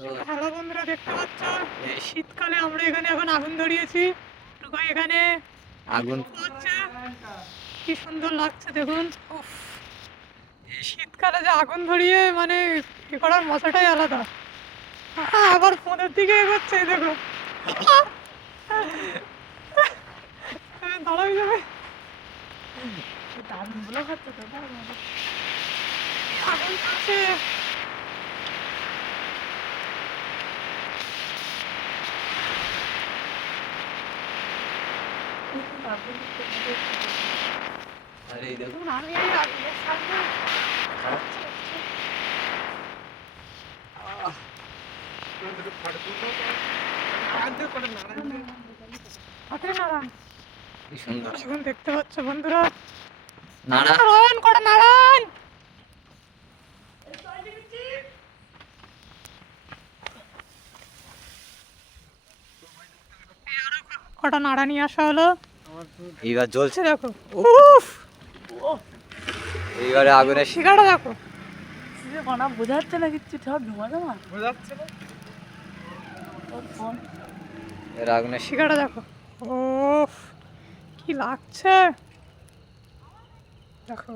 Hello বন্ধুরা, দেখতে পাচ্ছ এই শীতকালে আমরা এখানে এখন আগুন ধরিয়েছি। টুকাই এখানে আগুন পোহাচ্ছে, কি সুন্দর লাগছে দেখুন। উফ, এই শীতকালে যে আগুন ধরিয়ে মানে এ করার মজাটাই আলাদা। আবার ফোনের দিকে এগোচ্ছে, এই দেখো। দাঁড়াই যাবে, দারুণ ব্লগ হচ্ছে তো। আগুন ধরছে। আরে এই দেখুন, আমি এই আগুনের সামনে হাতে নাড়ান, কি সুন্দর এখন দেখতে পাচ্ছ বন্ধুরা। নাড়া। নারায়ণ করে নারায়ণ। কটা নাড়া নিয়ে আসা হলো, এইবার জ্বলছে, দেখো। উফ, এইবারে আগুনের শিখাটা দেখো। কণা বোঝাচ্ছে না কিচ্ছু, সব ঢোকাবে না বোঝাচ্ছে না, এর আগুনের শিখাটা দেখো। উফ, কি লাগছে দেখো।